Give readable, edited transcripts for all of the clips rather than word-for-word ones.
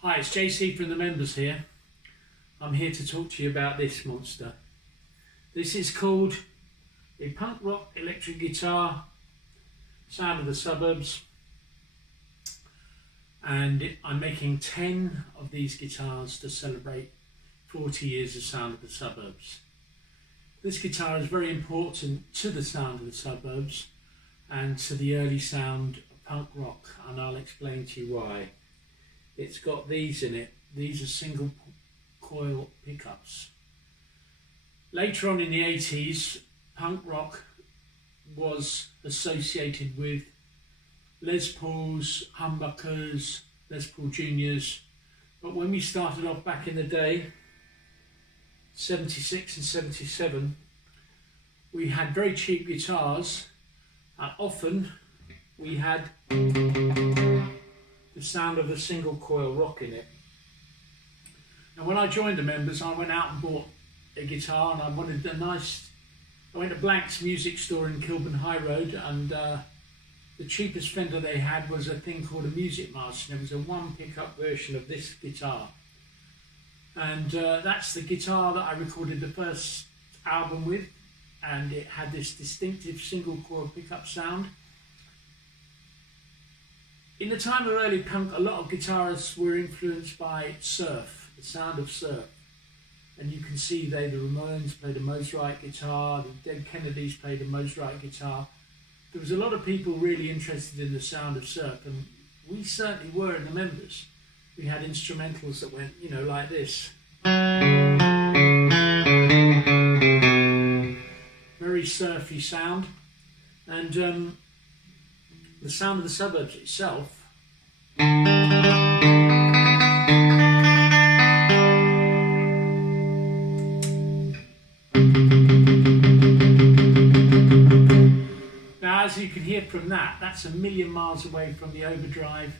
Hi, it's JC from the members here. I'm here to talk to you about this monster. This is called a punk rock electric guitar, Sound of the Suburbs, and I'm making 10 of these guitars to celebrate 40 years of Sound of the Suburbs. This guitar is very important to the Sound of the Suburbs and to the early sound of punk rock, and I'll explain to you why. It's got these in it. These are single coil pickups. Later on in the 80s, punk rock was associated with Les Pauls, humbuckers, Les Paul Juniors. But when we started off back in the day, 76 and 77, we had very cheap guitars, and often we had the sound of a single coil rock in it. And when I joined the members, I went out and bought a guitar, and I wanted a nice, I went to Blank's music store in Kilburn High Road, and the cheapest Fender they had was a thing called a Music Master, and it was a one pickup version of this guitar. And that's the guitar that I recorded the first album with, and it had this distinctive single coil pickup sound. In the time of early punk, a lot of guitarists were influenced by surf, the sound of surf. And you can see the Ramones played a Mosrite guitar, the Dead Kennedys played a Mosrite guitar. There was a lot of people really interested in the sound of surf, and we certainly were in the members. We had instrumentals that went, you know, like this. Very surfy sound. And the Sound of the Suburbs itself now, as you can hear from that, that's a million miles away from the overdrive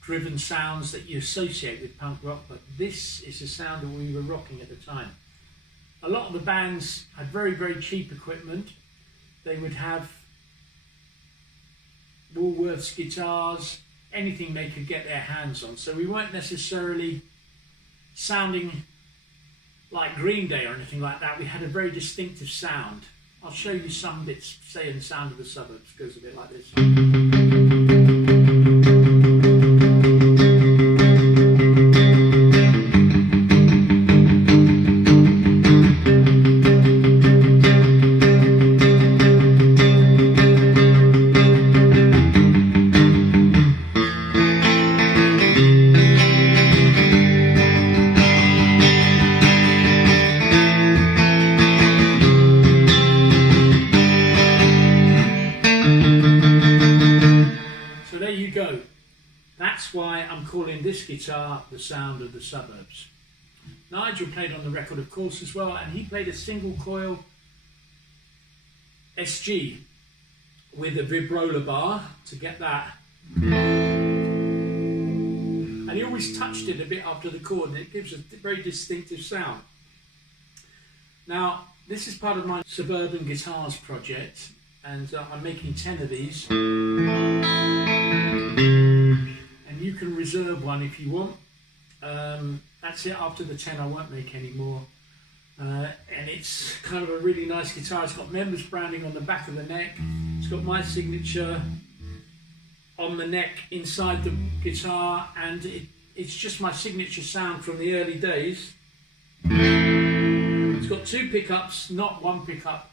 driven sounds that you associate with punk rock, but this is the sound that we were rocking at the time. A lot of the bands had very, very cheap equipment. They would have Woolworth's guitars, anything they could get their hands on. So we weren't necessarily sounding like Green Day or anything like that. We had a very distinctive sound. I'll show you some bits, say in the Sound of the Suburbs, goes a bit like this. That's why I'm calling this guitar the Sound of the Suburbs. Nigel played on the record, of course, as well, and he played a single coil SG with a vibrola bar to get that. And he always touched it a bit after the chord, and it gives a very distinctive sound. Now, this is part of my Suburban Guitars project, and I'm making 10 of these. You can reserve one if you want. That's it. After the 10 I won't make any more. And it's kind of a really nice guitar. It's got members branding on the back of the neck. It's got my signature on the neck inside the guitar, and it's just my signature sound from the early days. It's got two pickups, not one pickup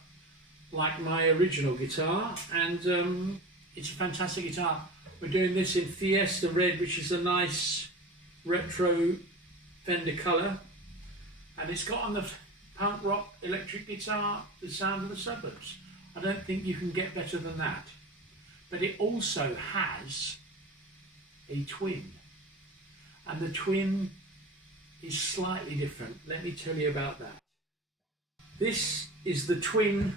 like my original guitar, and it's a fantastic guitar. We're doing this in Fiesta Red, which is a nice retro Fender colour. And it's got on the punk rock electric guitar the Sound of the Suburbs. I don't think you can get better than that. But it also has a twin. And the twin is slightly different. Let me tell you about that. This is the twin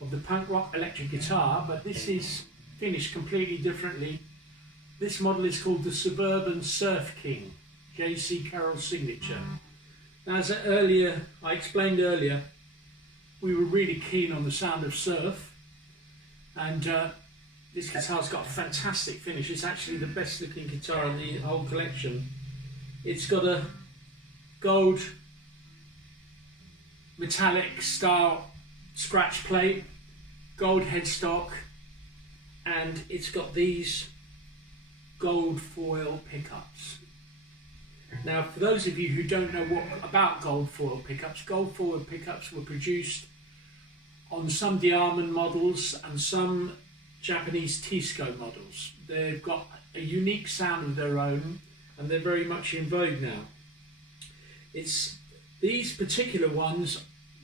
of the punk rock electric guitar, but this is finished completely differently. This model is called the Suburban Surf King, J.C. Carroll's signature. Now, as I explained earlier, we were really keen on the sound of surf, and this guitar's got a fantastic finish. It's actually the best looking guitar in the whole collection. It's got a gold metallic style scratch plate, gold headstock, and it's got these gold foil pickups. Now, for those of you who don't know what about gold foil pickups were produced on some Diamond models and some Japanese Tisco models. They've got a unique sound of their own, and they're very much in vogue now. These particular ones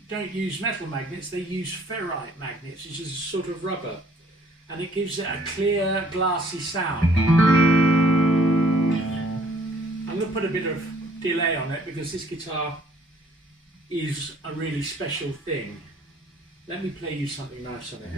don't use metal magnets, they use ferrite magnets, which is a sort of rubber, and it gives it a clear, glassy sound. I'm going to put a bit of delay on it because this guitar is a really special thing. Let me play you something nice on it.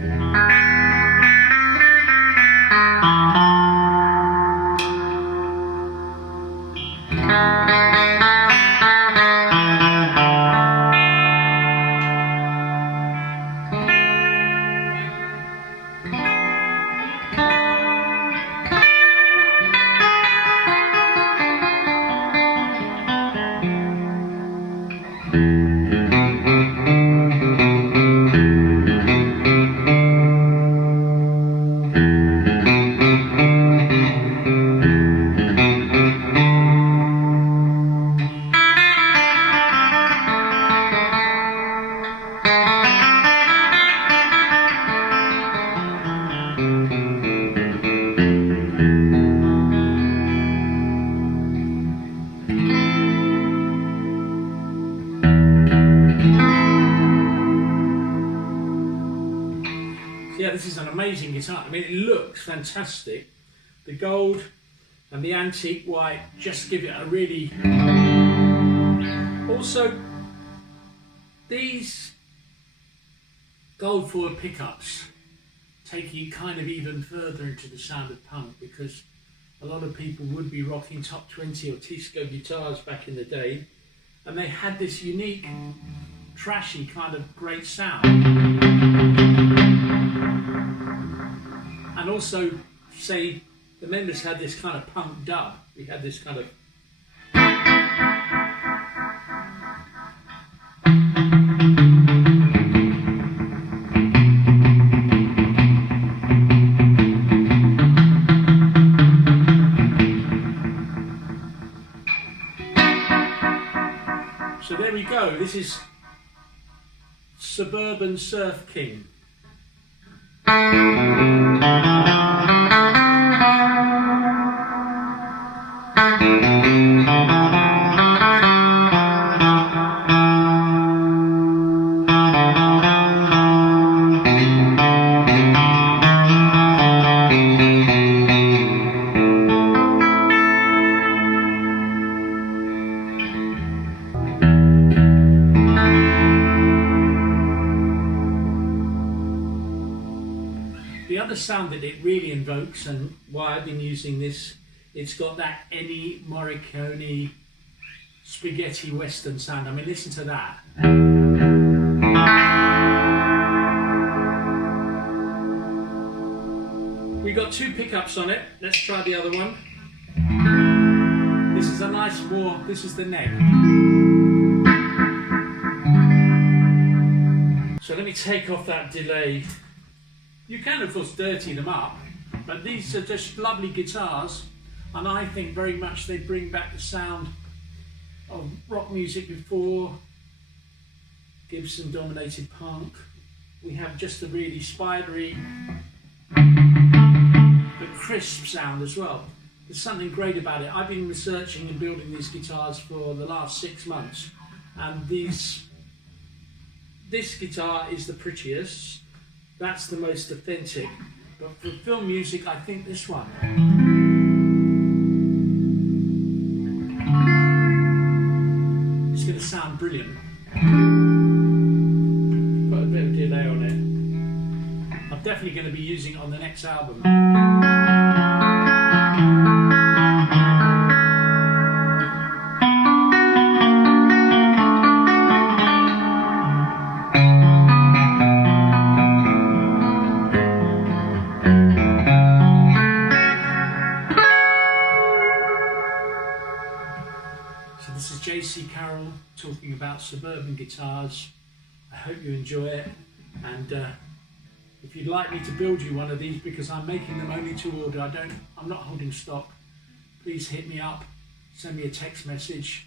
Yeah, this is an amazing guitar. I mean, it looks fantastic. The gold and the antique white just give it a really... Also, these gold foil pickups take you kind of even further into the sound of punk, because a lot of people would be rocking top 20 or Tisco guitars back in the day, and they had this unique, trashy kind of great sound. And also, say, the members had this kind of punk dub. We had this kind of... So there we go. This is Suburban Surf King. The other sound that it really invokes, and why I've been using this, it's got that Ennio Morricone spaghetti western sound. I mean, listen to that. We got two pickups on it. Let's try the other one. This is a nice this is the neck. So let me take off that delay. You can, of course, dirty them up, but these are just lovely guitars, and I think very much they bring back the sound of rock music before Gibson dominated punk. We have just a really spidery, but crisp sound as well. There's something great about it. I've been researching and building these guitars for the last 6 months, and this guitar is the prettiest. That's the most authentic, but for film music, I think this one. It's going to sound brilliant. Put a bit of delay on it. I'm definitely going to be using it on the next album. about Suburban Guitars. I hope you enjoy it, and if you'd like me to build you one of these, because I'm making them only to order, I'm not holding stock, please hit me up, send me a text message.